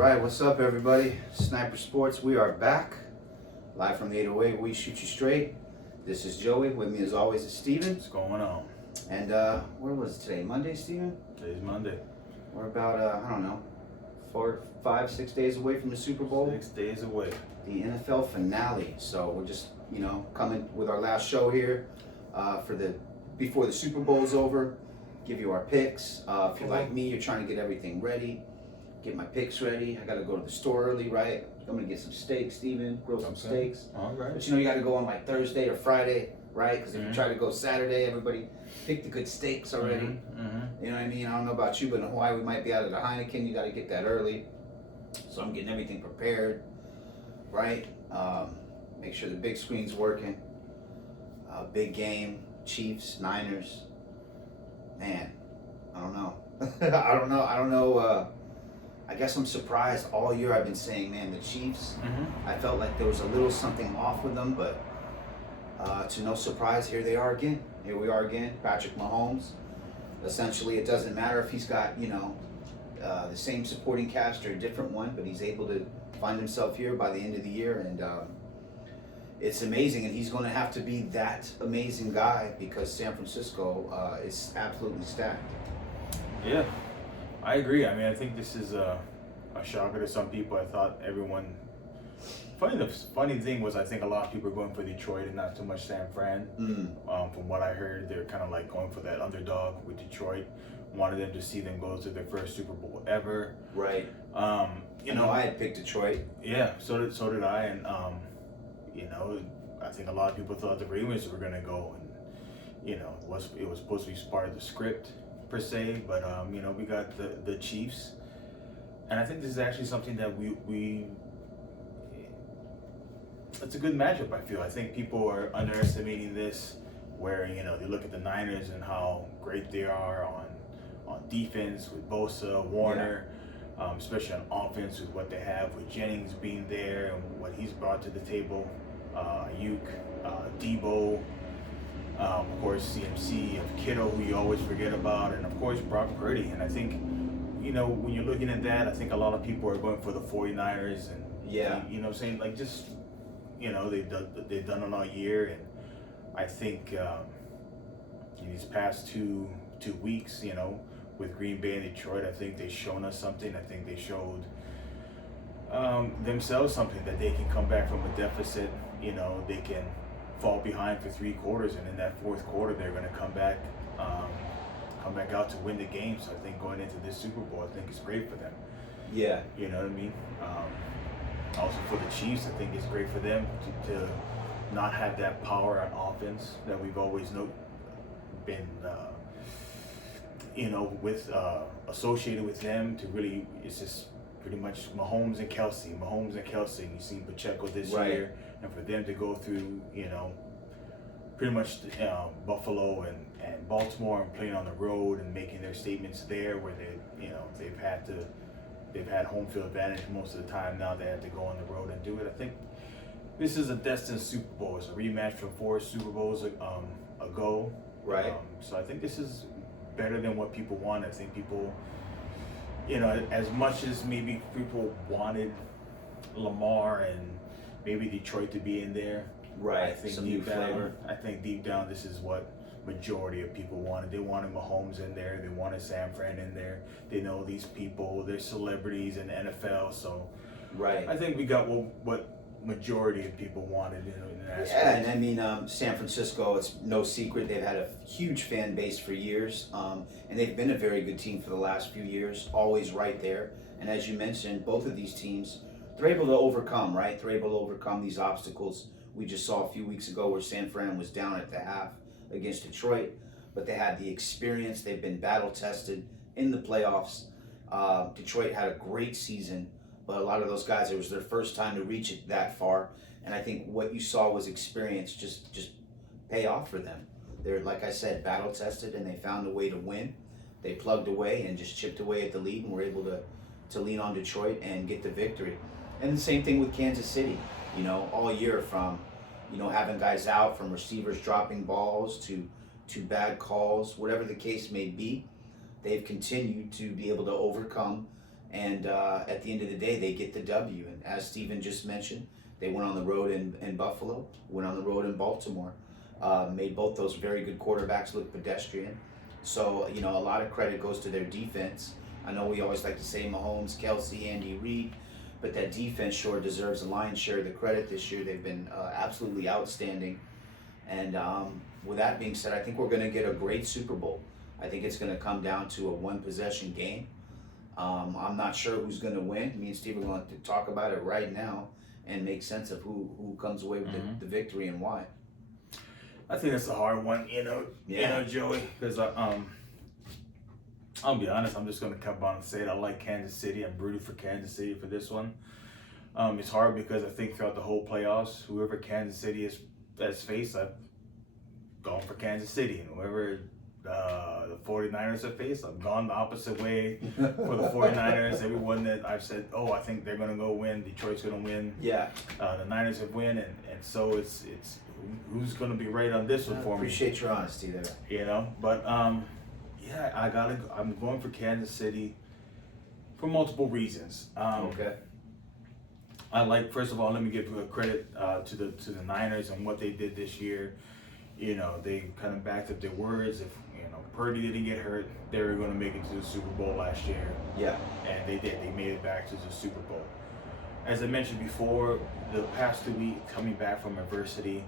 right, what's up, everybody? Sniper Sports, we are back. Live from the 808, we shoot you straight. This is Joey. With me, as always, is Steven. What's going on? And where was it today? Monday, Steven? Today's Monday. We're about, I don't know, 4, 5, 6 days away from the Super Bowl. 6 days away. The NFL finale. So we're just, coming with our last show here before the Super Bowl is over. Give you our picks. If you're like me, you're trying to get everything ready. Get my picks ready. I gotta go to the store early, right? I'm gonna get some steaks, Steven. Grill some steaks. All right. But you gotta go on like Thursday or Friday, right? Because if you try to go Saturday, everybody picked the good steaks already. You know what I mean? I don't know about you, but in Hawaii we might be out of the Heineken. You gotta get that early. So I'm getting everything prepared, right? Make sure the big screen's working. Big game, Chiefs, Niners. Man, I don't know. I don't know. I guess I'm surprised. All year I've been saying, man, the Chiefs, I felt like there was a little something off with them, but to no surprise, here they are again. Here we are again, Patrick Mahomes. Essentially, it doesn't matter if he's got, the same supporting cast or a different one, but he's able to find himself here by the end of the year, and it's amazing, and he's going to have to be that amazing guy because San Francisco is absolutely stacked. Yeah, I agree. I mean, I think this is a shocker to some people. I thought everyone. The funny thing was, I think a lot of people are going for Detroit and not too much San Fran. From what I heard, they're kind of like going for that underdog with Detroit. Wanted them to see them go to their first Super Bowl ever. Right. I had picked Detroit. Yeah, so did I, and I think a lot of people thought the Ravens were gonna go, and it was supposed to be part of the script per se, but we got the Chiefs, and I think this is actually something that we it's a good matchup. I feel. I think people are underestimating this, where they look at the Niners and how great they are on defense with Bosa, Warner. Yeah. Especially on offense with what they have with Jennings being there and what he's brought to the table. Ayuk, Debo, of course CMC, of Kittle, who you always forget about, and of course Brock Purdy. And I think, when you're looking at that, I think a lot of people are going for the 49ers, and saying like just, they've done it all year, and I think in these past two weeks, with Green Bay and Detroit, I think they've shown us something. I think they showed themselves something, that they can come back from a deficit. They can fall behind for 3 quarters, and in that fourth quarter, they're going to come back out to win the game. So I think going into this Super Bowl, I think it's great for them. Yeah. You know what I mean? Also for the Chiefs, I think it's great for them to not have that power on offense that we've always been associated with them. To really, it's just pretty much Mahomes and Kelsey. You've seen Pacheco this year, and for them to go through, pretty much Buffalo and Baltimore, and playing on the road and making their statements there, where they've had home field advantage most of the time. Now they have to go on the road and do it. I think this is a destined Super Bowl. It's a rematch from 4 Super Bowls ago. Right. So I think this is better than what people want. I think people, as much as maybe people wanted Lamar and maybe Detroit to be in there, right? I think deep down, this is what majority of people wanted. They wanted Mahomes in there. They wanted San Fran in there. They know these people. They're celebrities in the NFL. So, right. I think we got what majority of people wanted in that aspect. Yeah, and I mean, San Francisco, it's no secret, they've had a huge fan base for years, and they've been a very good team for the last few years, always right there. And as you mentioned, both of these teams, they're able to overcome, right? They're able to overcome these obstacles. We just saw a few weeks ago where San Fran was down at the half against Detroit, but they had the experience. They've been battle tested in the playoffs. Detroit had a great season, but a lot of those guys, it was their first time to reach it that far. And I think what you saw was experience just pay off for them. They're, like I said, battle tested, and they found a way to win. They plugged away and just chipped away at the lead, and were able to lean on Detroit and get the victory. And the same thing with Kansas City, all year, from, having guys out, from receivers dropping balls to bad calls, whatever the case may be, they've continued to be able to overcome And at the end of the day, they get the W. And as Steven just mentioned, they went on the road in Buffalo, went on the road in Baltimore, made both those very good quarterbacks look pedestrian. So, a lot of credit goes to their defense. I know we always like to say Mahomes, Kelsey, Andy Reid, but that defense sure deserves a lion's share of the credit this year. They've been absolutely outstanding. And with that being said, I think we're going to get a great Super Bowl. I think it's going to come down to a one-possession game. I'm not sure who's going to win. Me and Steve are going to talk about it right now and make sense of who comes away with the victory and why. I think that's a hard one, Joey, because I'll be honest, I'm just going to come on and say it. I like Kansas City. I'm rooting for Kansas City for this one. It's hard because I think throughout the whole playoffs, whoever Kansas City has faced, I've gone for Kansas City. And whoever the 49ers have faced, I've gone the opposite way for the 49ers. Everyone that I've said, I think they're going to go win. Detroit's going to win. Yeah. The Niners have win. And so it's who's going to be right on this one for me. Appreciate your honesty there. But I'm going for Kansas City for multiple reasons. Okay. I like, first of all, let me give credit to the Niners and what they did this year. They kind of backed up their words. If Purdy didn't get hurt, they were going to make it to the Super Bowl last year. Yeah. And they did. They made it back to the Super Bowl. As I mentioned before, the past 2 weeks coming back from adversity,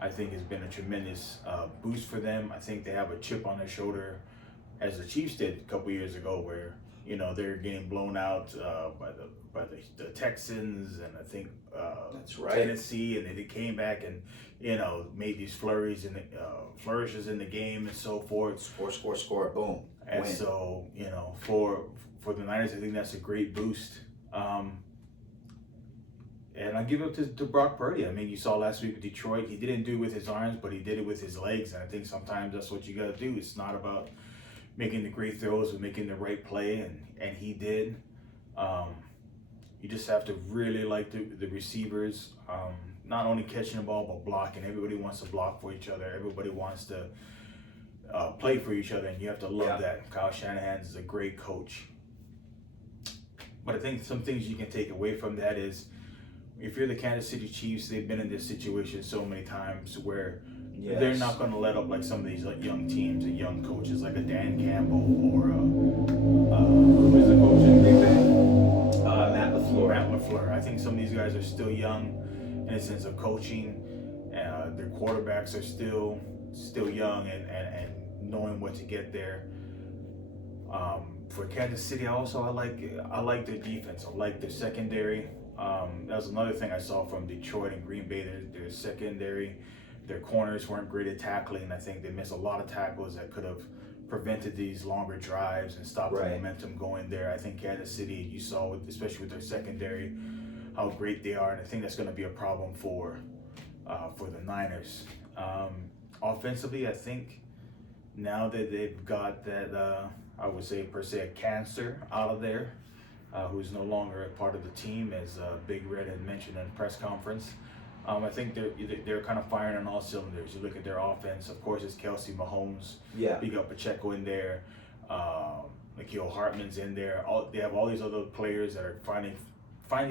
I think has been a tremendous boost for them. I think they have a chip on their shoulder, as the Chiefs did a couple years ago, where they're getting blown out by the Texans and I think that's right. Tennessee, and they came back and made these flourishes in the game and so forth. Score, boom. And win. So for the Niners, I think that's a great boost. And I give it to Brock Purdy. I mean, you saw last week with Detroit, he didn't do it with his arms, but he did it with his legs. And I think sometimes that's what you got to do. It's not about making the great throws or making the right play, and he did. You just have to really like the receivers, not only catching the ball, but blocking. Everybody wants to block for each other. Everybody wants to play for each other, and you have to love that. Kyle Shanahan is a great coach. But I think some things you can take away from that is, if you're the Kansas City Chiefs, they've been in this situation so many times where they're not going to let up like some of these young teams and young coaches, like a Dan Campbell or who is the coach in Green Bay? Matt LaFleur. Matt LaFleur. I think some of these guys are still young in a sense of coaching. Their quarterbacks are still young and knowing what to get there. For Kansas City, also I like their defense. I like their secondary. That was another thing I saw from Detroit and Green Bay. Their secondary, their corners weren't great at tackling. I think they missed a lot of tackles that could have prevented these longer drives and stopped the momentum going there. I think Kansas City, you saw, especially with their secondary, how great they are, and I think that's going to be a problem for the Niners. Offensively, I think now that they've got that, I would say per se, a cancer out of there, who's no longer a part of the team, as Big Red had mentioned in a press conference. I think they're kind of firing on all cylinders. You look at their offense, of course, it's Kelsey, Mahomes. Yeah. You got Pacheco in there. Nikhil Hartman's in there. They have all these other players that are finding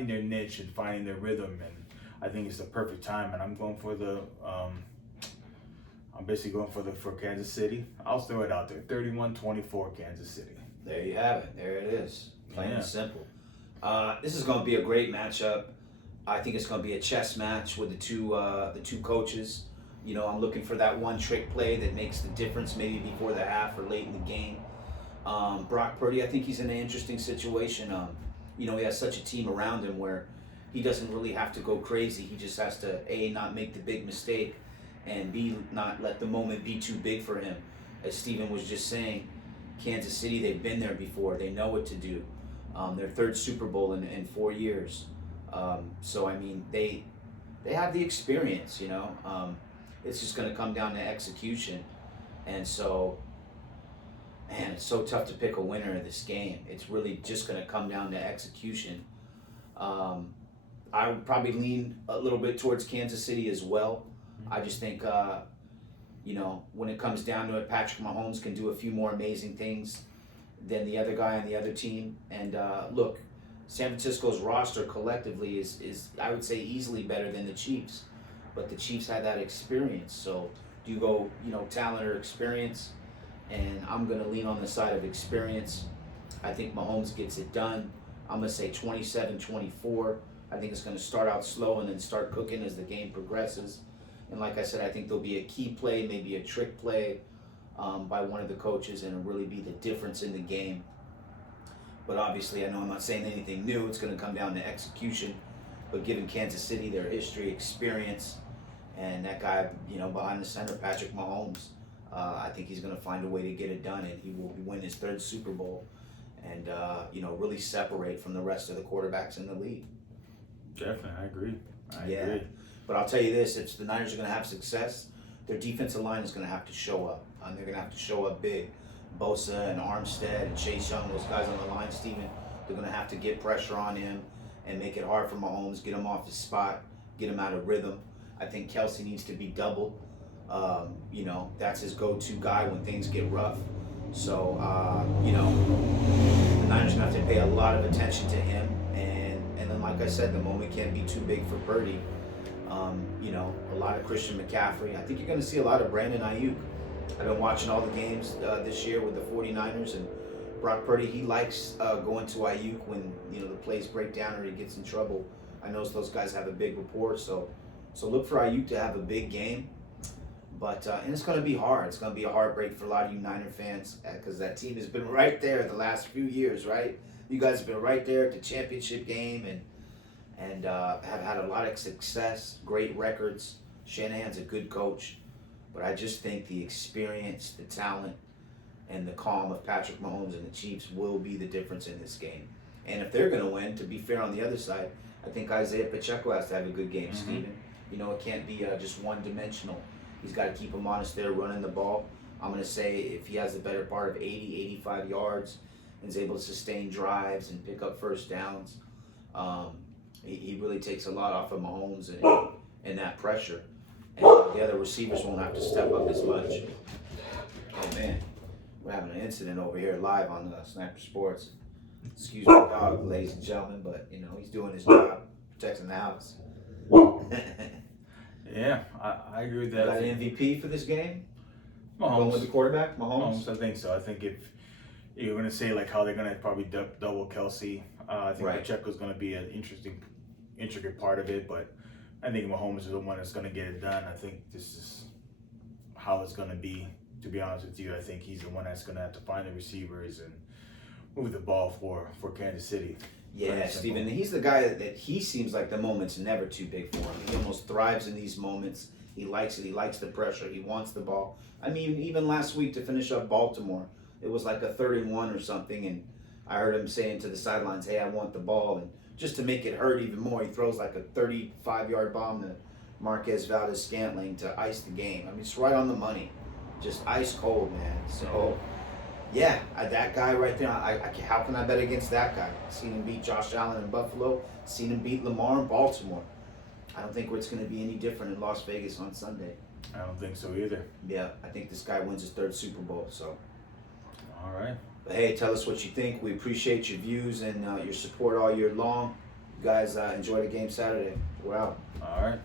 their niche and finding their rhythm, and I think it's the perfect time. And I'm going for I'm basically going for Kansas City. I'll throw it out there, 31-24 Kansas City. There you have it. There it is. Plain and simple. This is going to be a great matchup. I think it's going to be a chess match with the two coaches. I'm looking for that one trick play that makes the difference, maybe before the half or late in the game. Brock Purdy, I think he's in an interesting situation. He has such a team around him where he doesn't really have to go crazy. He just has to A, not make the big mistake, and B, not let the moment be too big for him. As Steven was just saying, Kansas City, they've been there before. They know what to do. Their third Super Bowl in 4 years. So, I mean, they have the experience, It's just going to come down to execution. And so, man, it's so tough to pick a winner of this game. It's really just going to come down to execution. I would probably lean a little bit towards Kansas City as well. I just think, when it comes down to it, Patrick Mahomes can do a few more amazing things than the other guy on the other team. And look, San Francisco's roster collectively is I would say easily better than the Chiefs, but the Chiefs had that experience. So do you go talent or experience? And I'm gonna lean on the side of experience. I think Mahomes gets it done. I'm gonna say 27-24. I think it's gonna start out slow and then start cooking as the game progresses. And like I said, I think there'll be a key play, maybe a trick play by one of the coaches, and it'll really be the difference in the game. But obviously, I know I'm not saying anything new. It's going to come down to execution. But given Kansas City, their history, experience, and that guy, behind the center, Patrick Mahomes, I think he's going to find a way to get it done, and he will win his third Super Bowl, and really separate from the rest of the quarterbacks in the league. Definitely, I agree. I agree. But I'll tell you this: if the Niners are going to have success, their defensive line is going to have to show up. They're going to have to show up big. Bosa and Armstead and Chase Young, those guys on the line, Steven, they're going to have to get pressure on him and make it hard for Mahomes, get him off his spot, get him out of rhythm. I think Kelsey needs to be doubled. That's his go-to guy when things get rough. So, the Niners are going to have to pay a lot of attention to him. And then, like I said, the moment can't be too big for Purdy. A lot of Christian McCaffrey. I think you're going to see a lot of Brandon Ayuk. I've been watching all the games this year with the 49ers, and Brock Purdy, he likes going to Ayuk when the plays break down or he gets in trouble. I know those guys have a big rapport, so look for Ayuk to have a big game. But and it's going to be hard. It's going to be a heartbreak for a lot of you Niner fans because that team has been right there the last few years, right? You guys have been right there at the championship game and have had a lot of success, great records. Shanahan's a good coach. But I just think the experience, the talent, and the calm of Patrick Mahomes and the Chiefs will be the difference in this game. And if they're going to win, to be fair on the other side, I think Isaiah Pacheco has to have a good game, Steven. It can't be just one-dimensional. He's got to keep him honest there, running the ball. I'm going to say if he has the better part of 80, 85 yards and is able to sustain drives and pick up first downs, he really takes a lot off of Mahomes and that pressure. And the other receivers won't have to step up as much. Oh man, we're having an incident over here live on Sniper Sports. Excuse my dog, ladies and gentlemen, but he's doing his job, protecting the house. Yeah, I agree with that. Got an MVP for this game? Mahomes. Going with the quarterback, Mahomes? I think so. I think if you're going to say like how they're going to probably double Kelsey, I think Pacheco's going to be an intricate part of it, but I think Mahomes is the one that's going to get it done. I think this is how it's going to be, to be honest with you. I think he's the one that's going to have to find the receivers and move the ball for Kansas City. Yeah, Steven, he's the guy that he seems like the moment's never too big for him. He almost thrives in these moments. He likes it. He likes the pressure. He wants the ball. I mean, even last week to finish up Baltimore, it was like a 31 or something, and I heard him saying to the sidelines, hey, I want the ball. And just to make it hurt even more, he throws like a 35-yard bomb to Marquez Valdes-Scantling to ice the game. I mean, it's right on the money. Just ice cold, man. So, yeah, that guy right there, how can I bet against that guy? Seen him beat Josh Allen in Buffalo. Seen him beat Lamar in Baltimore. I don't think it's going to be any different in Las Vegas on Sunday. I don't think so either. Yeah, I think this guy wins his third Super Bowl. So, all right. But hey, tell us what you think. We appreciate your views and your support all year long. You guys enjoy the game Saturday. We're out. All right.